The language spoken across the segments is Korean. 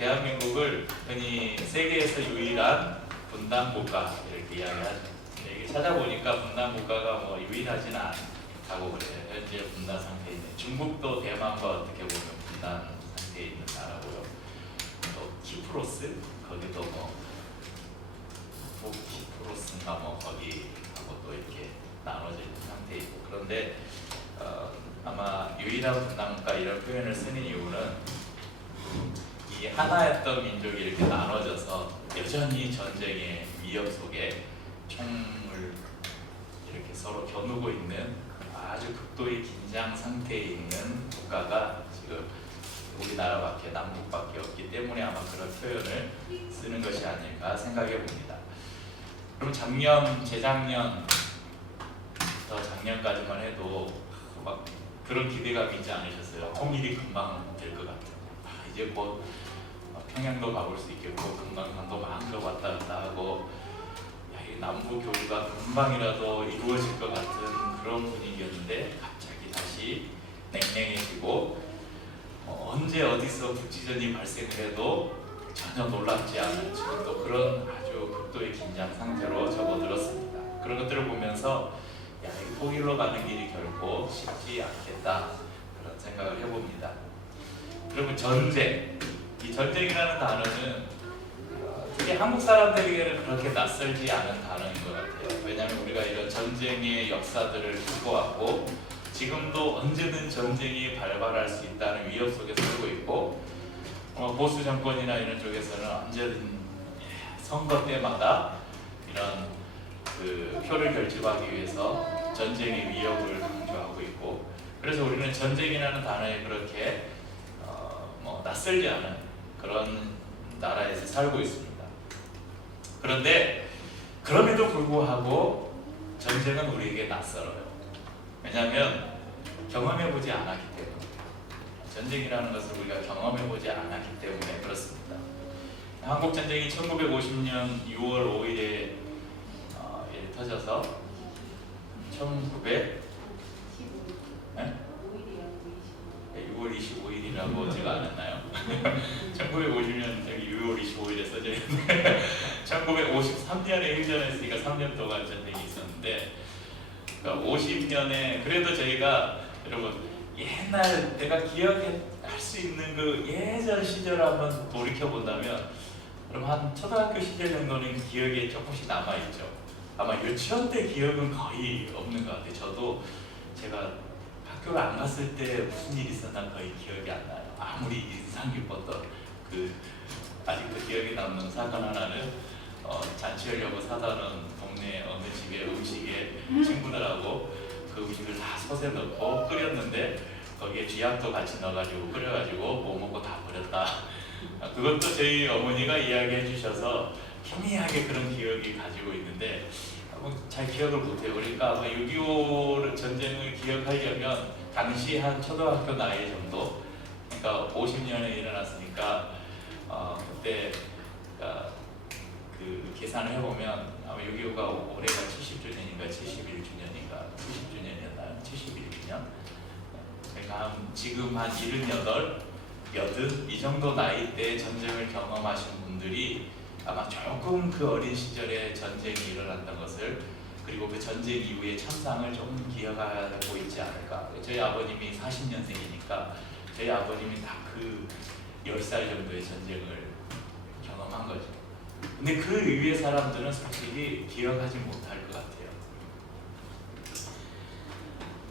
대한민국을 흔히 세계에서 유일한 분단 국가 이렇게 이야기하죠. 이게 찾아보니까 분단 국가가 뭐 유일하지는 않다고 그래요. 현재 분단 상태에 있는 중국도 대만과 어떻게 보면 분단 상태에 있는 나라고요. 또 키프로스 거기도 뭐 북키프로스인가 뭐 거기하고 또 이렇게 나눠져 있는 상태에 있고, 그런데 아마 유일한 분단 국가 이런 표현을 쓰는 이유는 이 하나였던 민족이 이렇게 나눠져서 여전히 전쟁의 위협 속에 총을 이렇게 서로 겨누고 있는 아주 극도의 긴장 상태에 있는 국가가 지금 우리나라밖에 남북밖에 없기 때문에 아마 그런 표현을 쓰는 것이 아닐까 생각해 봅니다. 그럼 작년, 재작년, 작년까지만 해도 막 그런 기대감이 있지 않으셨어요? 통일이 금방 될 것 같아요. 이제 곧 평양도 가볼 수 있겠고 금강산도 마음껏 왔다 갔다 하고 이 남북 교류가 금방이라도 이루어질 것 같은 그런 분위기였는데 갑자기 다시 냉랭해지고 언제 어디서 국지전이 발생을 해도 전혀 놀랍지 않은 지금 또 그런 아주 극도의 긴장 상태로 접어들었습니다. 그런 것들을 보면서 이 통일로 가는 길이 결코 쉽지 않겠다 그런 생각을 해봅니다. 그러면 전쟁, 이 전쟁이라는 단어는 특히 한국 사람들에게는 그렇게 낯설지 않은 단어인 것 같아요. 왜냐하면 우리가 이런 전쟁의 역사들을 겪어왔고 지금도 언제든 전쟁이 발발할 수 있다는 위협 속에 살고 있고 보수 정권이나 이런 쪽에서는 언제든 선거 때마다 이런 그 표를 결집하기 위해서 전쟁의 위협을 강조하고 있고 그래서 우리는 전쟁이라는 단어에 그렇게 낯설지 않은 그런 나라에서 살고 있습니다. 그런데 그럼에도 불구하고 전쟁은 우리에게 낯설어요. 왜냐하면 경험해보지 않았기 때문에 전쟁이라는 것을 우리가 경험해보지 않았기 때문에 그렇습니다. 한국전쟁이 1950년 6월 5일에 터져서 6월 25일이라고 제가 안 했나요? 1950년 6월 25일에 써져 있는데 1953년에 일전했으니까 3년 동안 전쟁이 있었는데 그러니까 50년에 그래도 저희가 여러분 옛날 내가 기억할 수 있는 그 예전 시절을 한번 돌이켜 본다면 그럼 한 초등학교 시절 정도는 기억에 조금씩 남아 있죠. 아마 유치원 때 기억은 거의 없는 것 같아요. 저도 제가 학교를 안 갔을 때 무슨 일이 있었나 거의 기억이 안 나요. 아무리 인상 깊었던 그 아직도 기억에 남는 사건 하나는 잔치하려고 사다는 동네 어느 집의 음식에 친구들하고 그 음식을 다 솥에 넣고 끓였는데 거기에 쥐약도 같이 넣어가지고 끓여가지고 못 먹고 다 버렸다. 그것도 저희 어머니가 이야기해 주셔서 희미하게 그런 기억이 가지고 있는데 잘 기억을 못해요. 그러니까 6.25 전쟁을 기억하려면 당시 한 초등학교 나이 정도, 그러니까 50년에 일어났으니까 그때 그 계산을 해보면 아마 6.25가 올해가 70주년인가 71주년인가 70주년이었나요? 71주년. 그러니까 지금 한 78, 80 이 정도 나이대 전쟁을 경험하신 분들이 아마 조금 그 어린 시절에 전쟁이 일어났던 것을 그리고 그 전쟁 이후의 참상을 조금 기억하고 있지 않을까. 저희 아버님이 40년생이니까 저희 아버님이 딱 그 10살 정도의 전쟁을 경험한 거죠. 근데 그 이후의 사람들은 솔직히 기억하지 못할 것 같아요.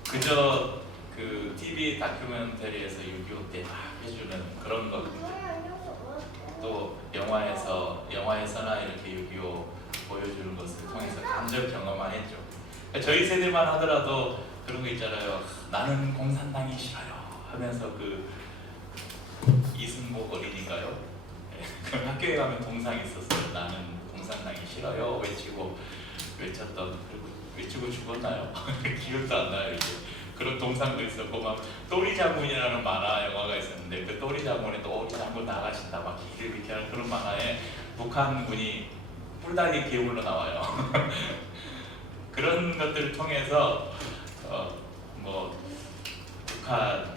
그저 그 TV 다큐멘터리에서 6.25 때 막 해주는 그런 것들 또 영화에서나 이렇게 6.25 보여주는 것을 통해서 간접 경험만 했죠. 그러니까 저희 세대만 하더라도 그런 거 있잖아요. 나는 공산당이 싫어요 하면서 그 이승복 어린인가요? 그 학교에 가면 동상이 있었어요. 나는 공산당이 싫어요 외쳤던 그리고 외치고 죽었나요? 기억도 안 나요 이제. 그런 동상도 있었고 막 또리 장군이라는 만화 영화가 있었는데 그 또리 장군에 또리 장군 나가신다 막 길을 비켜는 그런 만화에 북한군이 뿔다리 괴물로 나와요. 그런 것들을 통해서 뭐 북한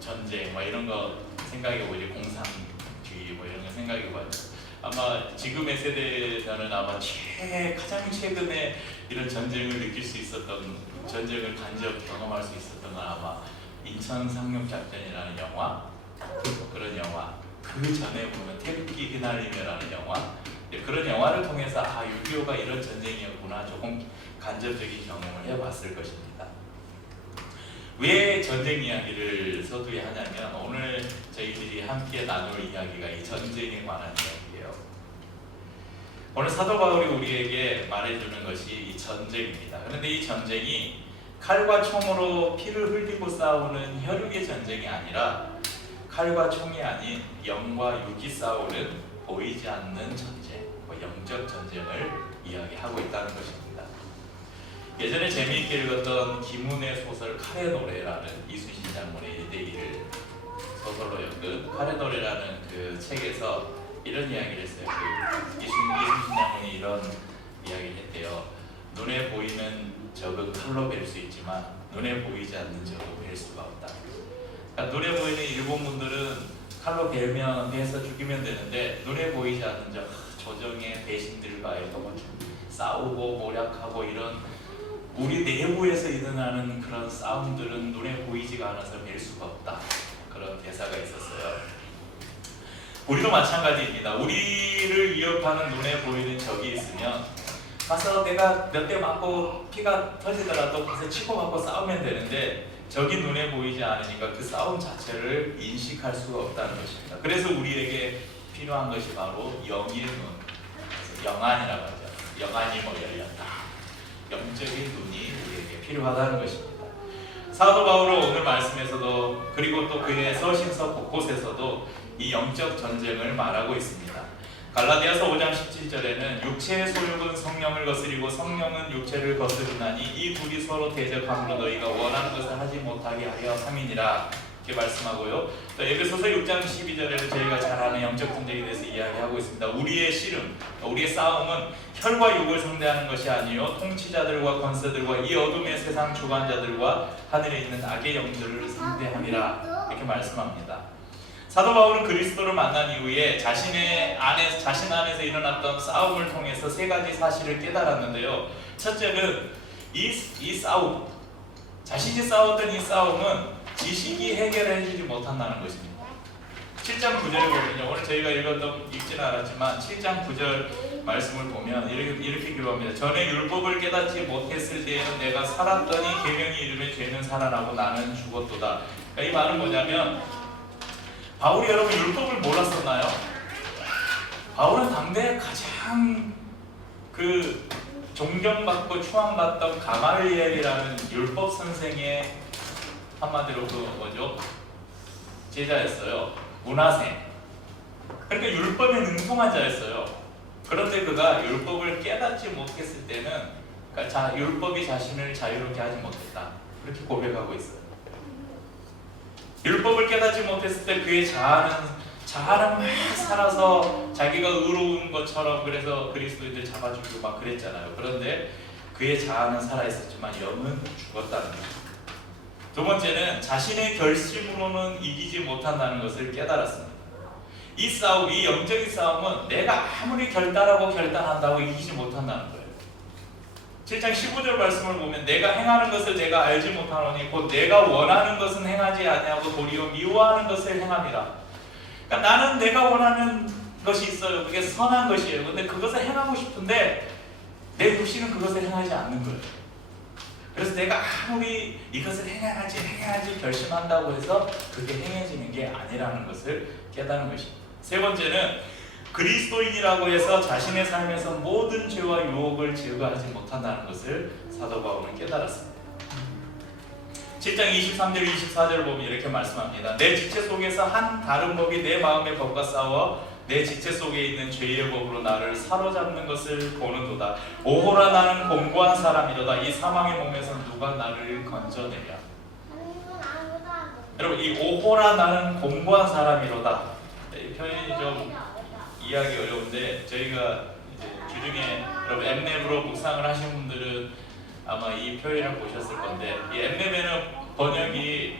전쟁 뭐 이런 거 생각해보지 공산주의 뭐 이런 거 생각해봐요. 아마 지금의 세대에서는 아마 가장 최근에 이런 전쟁을 느낄 수 있었던 전쟁을 간접 경험할 수 있었던 건 아마 인천 상륙작전이라는 영화 그런 영화 그 전에 보면 태극기 휘날리며라는 영화 그런 영화를 통해서 6.25가 이런 전쟁이었구나 조금 간접적인 경험을 해봤을 것입니다. 왜 전쟁 이야기를 서두에 하냐면 오늘 저희들이 함께 나눌 이야기가 이 전쟁에 관한 이야기예요. 오늘 사도 바울이 우리에게 말해주는 것이 이 전쟁입니다. 그런데 이 전쟁이 칼과 총으로 피를 흘리고 싸우는 혈육의 전쟁이 아니라 칼과 총이 아닌 영과 육이 싸우는 보이지 않는 전쟁, 영적 전쟁을 이야기하고 있다는 것입니다. 예전에 재미있게 읽었던 김훈의 소설 칼의 노래라는 이순신 장군의 얘기를 소설로 엮은 칼의 노래라는 그 책에서 이런 이야기를 했어요. 그 이순신 장군이 이런 이야기를 했대요. 눈에 보이는 적은 칼로 벨 수 있지만 눈에 보이지 않는 적은 벨 수가 없다. 그러니까 눈에 보이는 일본 분들은 칼로 베서 죽이면 되는데 눈에 보이지 않는 적, 조정의 배신들과의 싸우고 모략하고 이런 우리 내부에서 일어나는 그런 싸움들은 눈에 보이지가 않아서 뵐 수가 없다. 그런 대사가 있었어요. 우리도 마찬가지입니다. 우리를 위협하는 눈에 보이는 적이 있으면 가서 내가 몇 대 맞고 피가 터지더라도 가서 치고 받고 싸우면 되는데 적이 눈에 보이지 않으니까 그 싸움 자체를 인식할 수가 없다는 것입니다. 그래서 우리에게 필요한 것이 바로 영의 눈, 영안이라고 하죠. 영안이 열렸다. 영적인 눈이 우리에게 필요하다는 것입니다. 사도 바울은 오늘 말씀에서도 그리고 또 그의 서신서 곳곳에서도 이 영적 전쟁을 말하고 있습니다. 갈라디아서 5장 17절에는 육체의 소욕은 성령을 거스리고 성령은 육체를 거스르나니 이 둘이 서로 대적함으로 너희가 원하는 것을 하지 못하게 하려 함이니라 이렇게 말씀하고요. 또 에베소서 6장 12절에는 저희가 잘 아는 영적 전쟁에 대해서 이야기하고 있습니다. 우리의 씨름, 우리의 싸움은 혈과 육을 상대하는 것이 아니요 통치자들과 권세들과 이 어둠의 세상 주관자들과 하늘에 있는 악의 영들을 상대함이라 이렇게 말씀합니다. 사도 바울은 그리스도를 만난 이후에 자신 안에서 일어났던 싸움을 통해서 세 가지 사실을 깨달았는데요. 첫째는 이 싸움, 자신이 싸웠던 이 싸움은 지식이 해결해주지 못한다는 것입니다. 7장 9절에 보면요, 오늘 저희가 읽지는 않았지만 7장 9절 말씀을 보면 이렇게 기록합니다. 전에 율법을 깨닫지 못했을 때에는 내가 살았더니 계명이 이름에 죄는 살아나고 나는 죽었도다. 그러니까 이 말은 뭐냐면 바울이 여러분 율법을 몰랐었나요? 바울은 당대 가장 존경받고 추앙받던 가말리엘이라는 율법 선생의 한마디로 제자였어요. 문화생. 그러니까 율법에 능통한 자였어요. 그런데 그가 율법을 깨닫지 못했을 때는 율법이 자신을 자유롭게 하지 못했다. 그렇게 고백하고 있어요. 율법을 깨닫지 못했을 때 그의 자아는 막 살아서 자기가 의로운 것처럼 그래서 그리스도인들 잡아주고 막 그랬잖아요. 그런데 그의 자아는 살아있었지만 영은 죽었다는 거죠. 두 번째는 자신의 결심으로는 이기지 못한다는 것을 깨달았습니다. 이 영적인 싸움은 내가 아무리 결단한다고 이기지 못한다는 거예요. 7장 15절 말씀을 보면 내가 행하는 것을 내가 알지 못하노니 곧 내가 원하는 것은 행하지 아니하고 도리어 미워하는 것을 행함이라. 그러니까 나는 내가 원하는 것이 있어요. 그게 선한 것이에요. 근데 그것을 행하고 싶은데 내 육신은 그것을 행하지 않는 거예요. 그래서 내가 아무리 이것을 행해야지 결심한다고 해서 그게 행해지는 게 아니라는 것을 깨닫는 것입니다. 세 번째는 그리스도인이라고 해서 자신의 삶에서 모든 죄와 유혹을 제거하지 못한다는 것을 사도 바울은 깨달았습니다. 7장 23절 24절을 보면 이렇게 말씀합니다. 내 지체 속에서 한 다른 법이 내 마음의 법과 싸워 내 지체 속에 있는 죄의 법으로 나를 사로잡는 것을 보는도다. 오호라 나는 공고한 사람이로다. 이 사망의 몸에서 누가 나를 건져내랴. 여러분 이 오호라 나는 공고한 사람이로다. 이 표현이 좀 이해하기 어려운데 저희가 이제 주중에 여러분 엠랩으로 묵상을 하신 분들은 아마 이 표현을 보셨을 건데 이 엠랩에는 번역이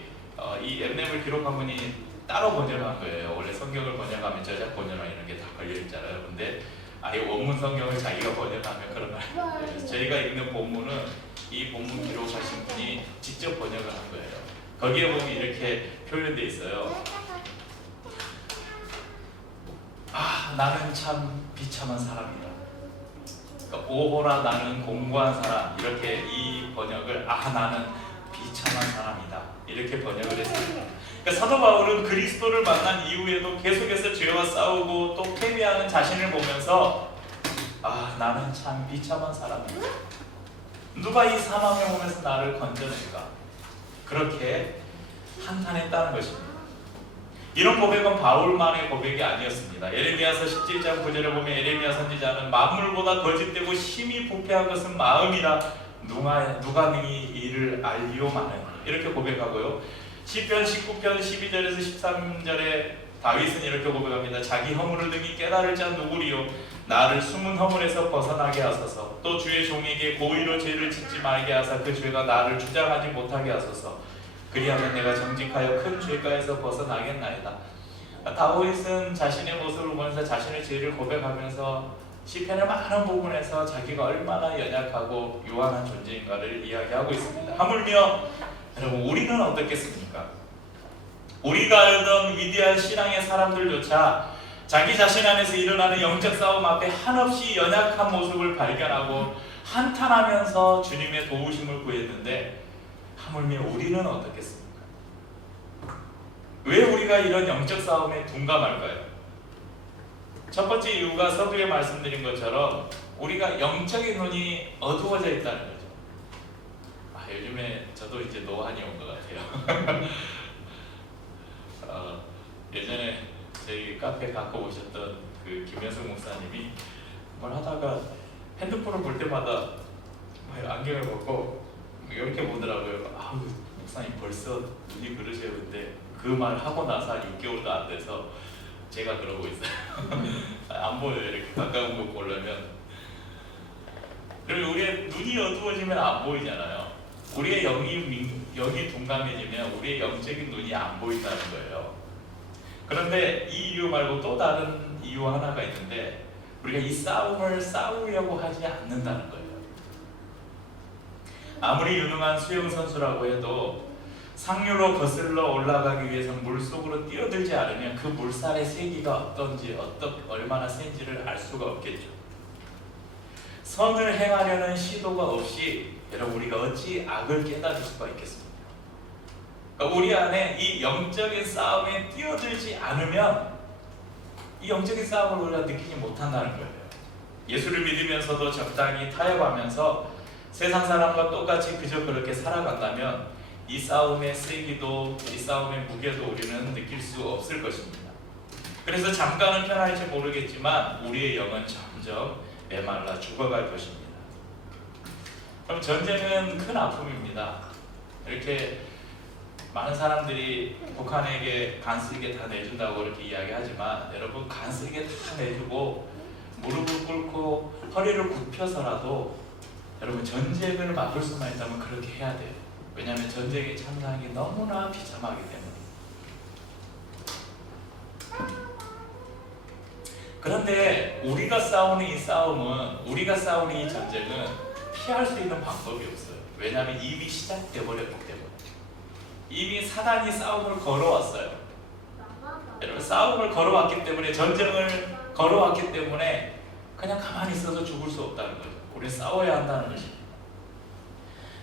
이 엠랩을 기록한 분이 따로 번역한 거예요. 원래 성경을 번역하면 저작 번역이나 이런 게 다 걸려 있잖아요. 근데 아예 원문 성경을 자기가 번역하면 그런 거 아니에요. 그래서 저희가 읽는 본문은 이 본문 기록하신 분이 직접 번역을 한 거예요. 거기에 보면 이렇게 표현되어 있어요. 나는 참 비참한 사람이다. 그러니까 오호라 나는 공고한 사람 이렇게 이 번역을 나는 비참한 사람이다 이렇게 번역을 했습니다. 그러니까 사도 바울은 그리스도를 만난 이후에도 계속해서 죄와 싸우고 또 패배하는 자신을 보면서 나는 참 비참한 사람이다. 누가 이 사망의 몸에서 나를 건져낼까? 그렇게 한탄했다는 것입니다. 이런 고백은 바울만의 고백이 아니었습니다. 예레미야서 17장 9절에 보면 예레미야 선지자는 만물보다 거짓되고 심히 부패한 것은 마음이라 누가 능히 이를 알리오마는 이렇게 고백하고요. 시편 19편 12절에서 13절에 다윗은 이렇게 고백합니다. 자기 허물을 능히 깨달을 자 누구리요? 나를 숨은 허물에서 벗어나게 하소서. 또 주의 종에게 고의로 죄를 짓지 말게 하사 그 죄가 나를 주장하지 못하게 하소서. 그리하면 내가 정직하여 큰 죄가에서 벗어나겠나이다. 다윗은 자신의 모습을 보면서 자신의 죄를 고백하면서 시편의 많은 부분에서 자기가 얼마나 연약하고 요한한 존재인가를 이야기하고 있습니다. 하물며 여러분, 우리는 어떻겠습니까? 우리가 알던 위대한 신앙의 사람들조차 자기 자신 안에서 일어나는 영적 싸움 앞에 한없이 연약한 모습을 발견하고 한탄하면서 주님의 도우심을 구했는데, 하물며 우리는 어떻겠습니까? 왜 우리가 이런 영적 싸움에 둔감할까요? 첫 번째 이유가 서두에 말씀드린 것처럼 우리가 영적인 눈이 어두워져 있다는 거죠. 요즘에 저도 이제 노안이 온 것 같아요. 예전에 저희 카페 갖고 오셨던 그 김현숙 목사님이 뭘 하다가 핸드폰을 볼 때마다 안경을 벗고 이렇게 보더라고요. 아우, 목사님 벌써 눈이 그러세요. 근데 그 말 하고 나서 한 6개월도 안 돼서 제가 그러고 있어요. 안 보여요. 이렇게 가까운 거 보려면. 그리고 우리의 눈이 어두워지면 안 보이잖아요. 우리의 영이 둔감해지면 우리의 영적인 눈이 안 보인다는 거예요. 그런데 이 이유 말고 또 다른 이유 하나가 있는데, 우리가 이 싸움을 싸우려고 하지 않는다는 거예요. 아무리 유능한 수영선수라고 해도 상류로 거슬러 올라가기 위해서 물속으로 뛰어들지 않으면 그 물살의 세기가 어떤지, 얼마나 센지를 알 수가 없겠죠. 선을 행하려는 시도가 없이 여러분, 우리가 어찌 악을 깨달을 수가 있겠습니까? 그러니까 우리 안에 이 영적인 싸움에 뛰어들지 않으면 이 영적인 싸움을 우리가 느끼지 못한다는 거예요. 예수를 믿으면서도 적당히 타협하면서 세상 사람과 똑같이 그저 그렇게 살아간다면 이 싸움의 세기도, 이 싸움의 무게도 우리는 느낄 수 없을 것입니다. 그래서 잠깐은 편할지 모르겠지만 우리의 영은 점점 메말라 죽어갈 것입니다. 그럼 전쟁은 큰 아픔입니다. 이렇게 많은 사람들이 북한에게 간쓸게 다 내준다고 이렇게 이야기하지만, 여러분, 간쓸게 다 내주고 무릎을 꿇고 허리를 굽혀서라도 여러분, 전쟁을 막을 수만 있다면 그렇게 해야 돼요. 왜냐하면 전쟁의 참상이 너무나 비참하기 때문에. 그런데 우리가 싸우는 이 싸움은, 우리가 싸우는 이 전쟁은 피할 수 있는 방법이 없어요. 왜냐하면 이미 시작돼 버렸기 때문에. 이미 사단이 싸움을 걸어왔어요. 여러분, 싸움을 걸어왔기 때문에, 전쟁을 걸어왔기 때문에 그냥 가만히 있어서 죽을 수 없다는 거죠. 우리 싸워야 한다는 것입니다.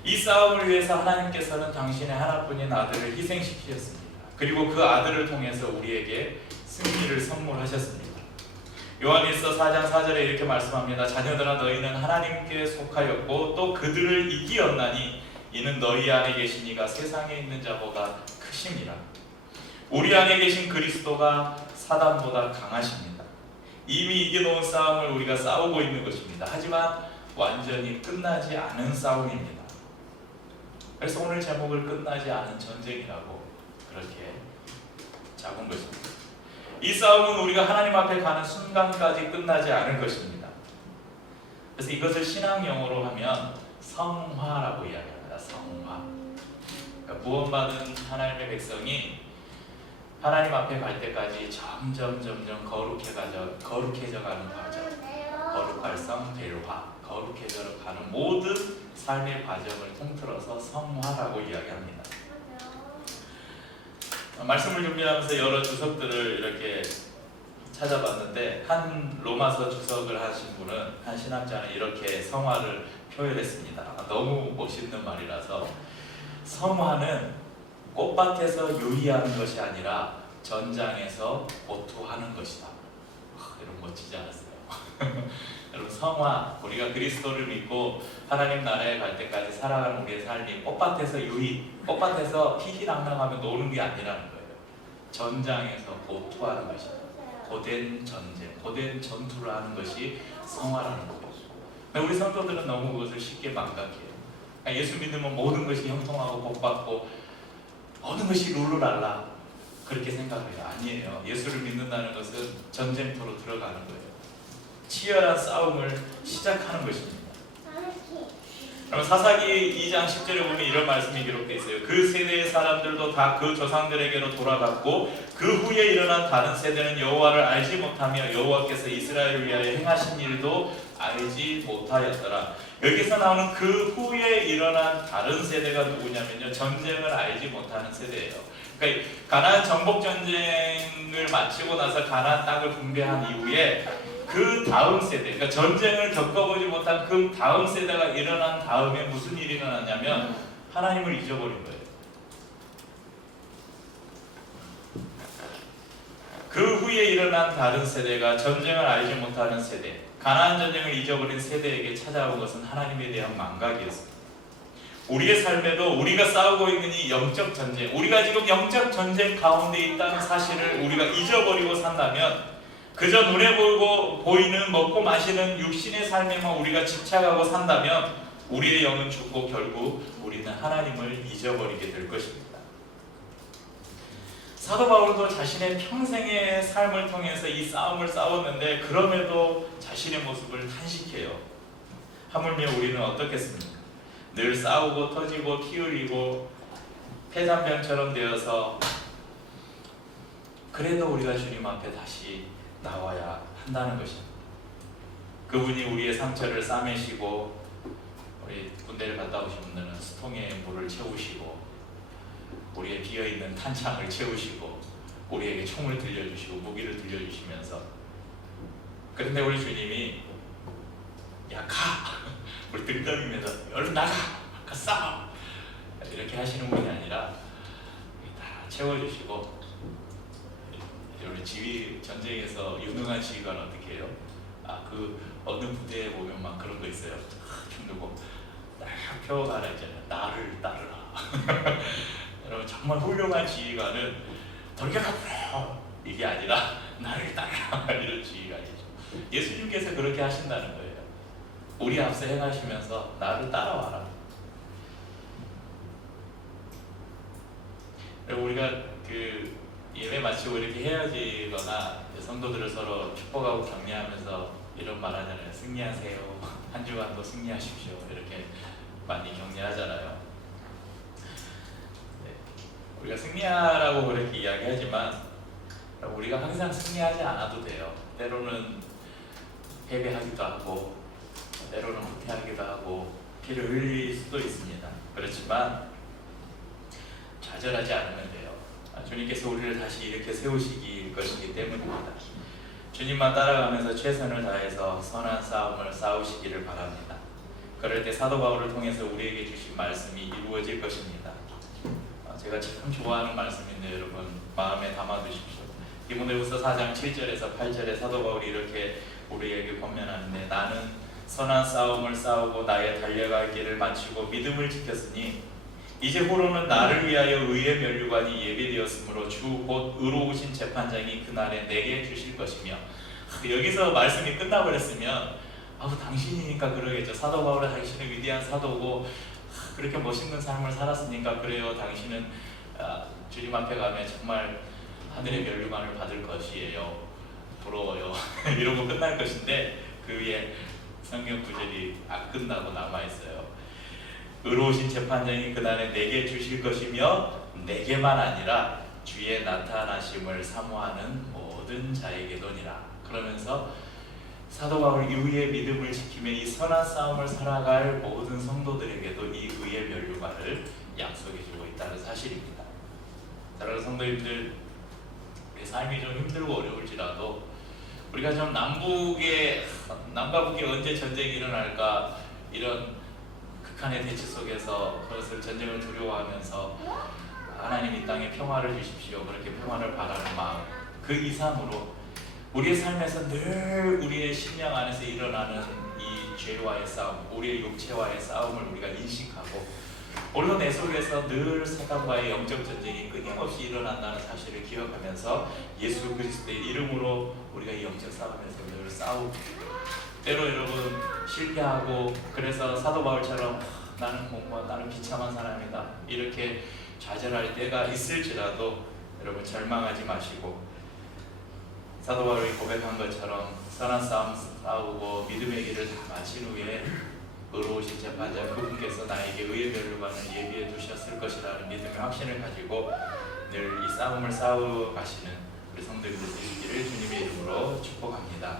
이 싸움을 위해서 하나님께서는 당신의 하나뿐인 아들을 희생시키셨습니다. 그리고 그 아들을 통해서 우리에게 승리를 선물하셨습니다. 요한일서 4장 4절에 이렇게 말씀합니다. 자녀들아, 너희는 하나님께 속하였고 또 그들을 이기었나니 이는 너희 안에 계신 이가 세상에 있는 자보다 크심이라. 우리 안에 계신 그리스도가 사단보다 강하십니다. 이미 이겨놓은 싸움을 우리가 싸우고 있는 것입니다. 하지만 완전히 끝나지 않은 싸움입니다. 그래서 오늘 제목을 끝나지 않은 전쟁이라고 그렇게 잡은 것입니다. 이 싸움은 우리가 하나님 앞에 가는 순간까지 끝나지 않을 것입니다. 그래서 이것을 신앙 용어로 하면 성화라고 이야기합니다. 성화. 그러니까 구원받은 하나님의 백성이 하나님 앞에 갈 때까지 점점 거룩해져가는 과정, 거룩할성, 대화, 거룩해져가는 모든 삶의 과정을 통틀어서 성화라고 이야기합니다. 말씀을 준비하면서 여러 주석들을 이렇게 찾아봤는데, 한 로마서 주석을 하신 분은, 한 신학자는 이렇게 성화를 표현했습니다. 너무 멋있는 말이라서, 성화는 꽃밭에서 유의하는 것이 아니라 전장에서 보투하는 것이다. 여러분, 멋지지 않았어요? 여러분, 성화, 우리가 그리스도를 믿고 하나님 나라에 갈 때까지 살아가는 우리의 삶이 꽃밭에서 꽃밭에서 희희랑랑하며 노는 게 아니라는 거예요. 전장에서 보투하는 것이다. 고된 전쟁, 고된 전투를 하는 것이 성화라는 거예요. 우리 성도들은 너무 그것을 쉽게 망각해요. 그러니까 예수 믿으면 모든 것이 형통하고 복받고 모든 것이 룰루랄라 그렇게 생각해요. 아니에요. 예수를 믿는다는 것은 전쟁터로 들어가는 거예요. 치열한 싸움을 시작하는 것입니다. 그럼 사사기 2장 10절에 보면 이런 말씀이 기록되어 있어요. 그 세대의 사람들도 다 그 조상들에게로 돌아갔고 그 후에 일어난 다른 세대는 여호와를 알지 못하며 여호와께서 이스라엘을 위하여 행하신 일도 알지 못하였더라. 여기서 나오는 그 후에 일어난 다른 세대가 누구냐면요, 전쟁을 알지 못하는 세대예요. 그러니까 가나안 정복 전쟁을 마치고 나서 가나안 땅을 분배한 이후에 그 다음 세대, 그러니까 전쟁을 겪어보지 못한 그 다음 세대가 일어난 다음에 무슨 일이 일어났냐면 하나님을 잊어버린 거예요. 그 후에 일어난 다른 세대가 전쟁을 알지 못하는 세대, 가나안 전쟁을 잊어버린 세대에게 찾아온 것은 하나님에 대한 망각이었습니다. 우리의 삶에도 우리가 싸우고 있는 이 영적 전쟁, 우리가 지금 영적 전쟁 가운데 있다는 사실을 우리가 잊어버리고 산다면, 그저 눈에 보이는 먹고 마시는 육신의 삶에만 우리가 집착하고 산다면 우리의 영은 죽고 결국 우리는 하나님을 잊어버리게 될 것입니다. 사도 바울도 자신의 평생의 삶을 통해서 이 싸움을 싸웠는데 그럼에도 자신의 모습을 탄식해요. 하물며 우리는 어떻겠습니까? 늘 싸우고 터지고 피 흘리고 폐잔병처럼 되어서 그래도 우리가 주님 앞에 다시 나와야 한다는 것입니다. 그분이 우리의 상처를 싸매시고, 우리 군대를 갔다 오신 분들은 수통에 물을 채우시고, 우리의 비어있는 탄창을 채우시고, 우리에게 총을 들려주시고 무기를 들려주시면서, 그런데 우리 주님이 야 가! 우리 등 떠밀면서 얼른 나가! 가 싸워! 이렇게 하시는 분이 아니라 다 채워주시고, 우리 지휘 전쟁에서 유능한 지휘관은 어떻게 해요? 그 어느 부대에 보면 막 그런 거 있어요. 총 들고 딱 펴가라 있잖아요. 나를 따르라. 여러분, 정말 훌륭한 지휘관은 돌격하라 이게 아니라 나를 따르라 이런 지휘관이죠. 예수님께서 그렇게 하신다는 거예요. 우리 앞서 행하시면서 나를 따라와라. 우리가 예배 마치고 이렇게 헤어지거나 성도들을 서로 축복하고 격려하면서 이런 말 하잖아요. 승리하세요. 한 주간도 승리하십시오. 이렇게 많이 격려하잖아요. 네. 우리가 승리하라고 그렇게 이야기하지만 우리가 항상 승리하지 않아도 돼요. 때로는 패배하기도 하고, 때로는 후퇴하기도 하고, 피를 흘릴 수도 있습니다. 그렇지만 좌절하지 않으면 돼요. 주님께서 우리를 다시 이렇게 세우시기 것이기 때문입니다. 주님만 따라가면서 최선을 다해서 선한 싸움을 싸우시기를 바랍니다. 그럴 때 사도 바울을 통해서 우리에게 주신 말씀이 이루어질 것입니다. 제가 참 좋아하는 말씀인데 여러분 마음에 담아두십시오. 디모데후서 4장 7절에서 8절에 사도 바울이 이렇게 우리에게 권면하는데, 나는 선한 싸움을 싸우고 나의 달려갈 길을 마치고 믿음을 지켰으니 이제 후로는 나를 위하여 의의 면류관이 예비되었으므로 주 곧 의로우신 재판장이 그날에 내게 주실 것이며. 여기서 말씀이 끝나버렸으면 당신이니까 그러겠죠. 사도 바울은 당신은 위대한 사도고 그렇게 멋있는 삶을 살았으니까 그래요. 당신은 주님 앞에 가면 정말 하늘의 면류관을 받을 것이에요. 부러워요. 이러고 끝날 것인데 그 위에 성경 구절이 안 끝나고 남아있어요. 의로우신 재판장이 그날에 내게 주실 것이며 내게만 아니라 주의 나타나심을 사모하는 모든 자에게도니라. 그러면서 사도 바울 이후의 믿음을 지키며 이 선한 싸움을 살아갈 모든 성도들에게도 이 의의 면류관을 약속해주고 있다는 사실입니다. 사랑하는 성도님들, 우리 삶이 좀 힘들고 어려울지라도 우리가 좀 남과 북에 언제 전쟁이 일어날까 이런 극한의 대치 속에서 그것을 전쟁을 두려워하면서 하나님 이 땅에 평화를 주십시오, 그렇게 평화를 바라는 마음, 그 이상으로 우리의 삶에서 늘 우리의 심령 안에서 일어나는 이 죄와의 싸움, 우리의 육체와의 싸움을 우리가 인식하고 오늘도 내 속에서 늘 사단과의 영적 전쟁이 끊임없이 일어난다는 사실을 기억하면서 예수 그리스도의 이름으로 우리가 이 영적 싸움에서 늘 싸우고, 때로 여러분 실패하고, 그래서 사도 바울처럼 나는 나는 비참한 사람이다 이렇게 좌절할 때가 있을지라도 여러분 절망하지 마시고 사도 바울이 고백한 것처럼 선한 싸움 싸우고 믿음의 길을 다 마친 후에 의로우신 재판장 그분께서 나에게 의의 멸류관을 예비해 두셨을 것이라는 믿음의 확신을 가지고 늘 이 싸움을 싸워가시는 우리 성도님들 되시기를 주님의 이름으로 축복합니다.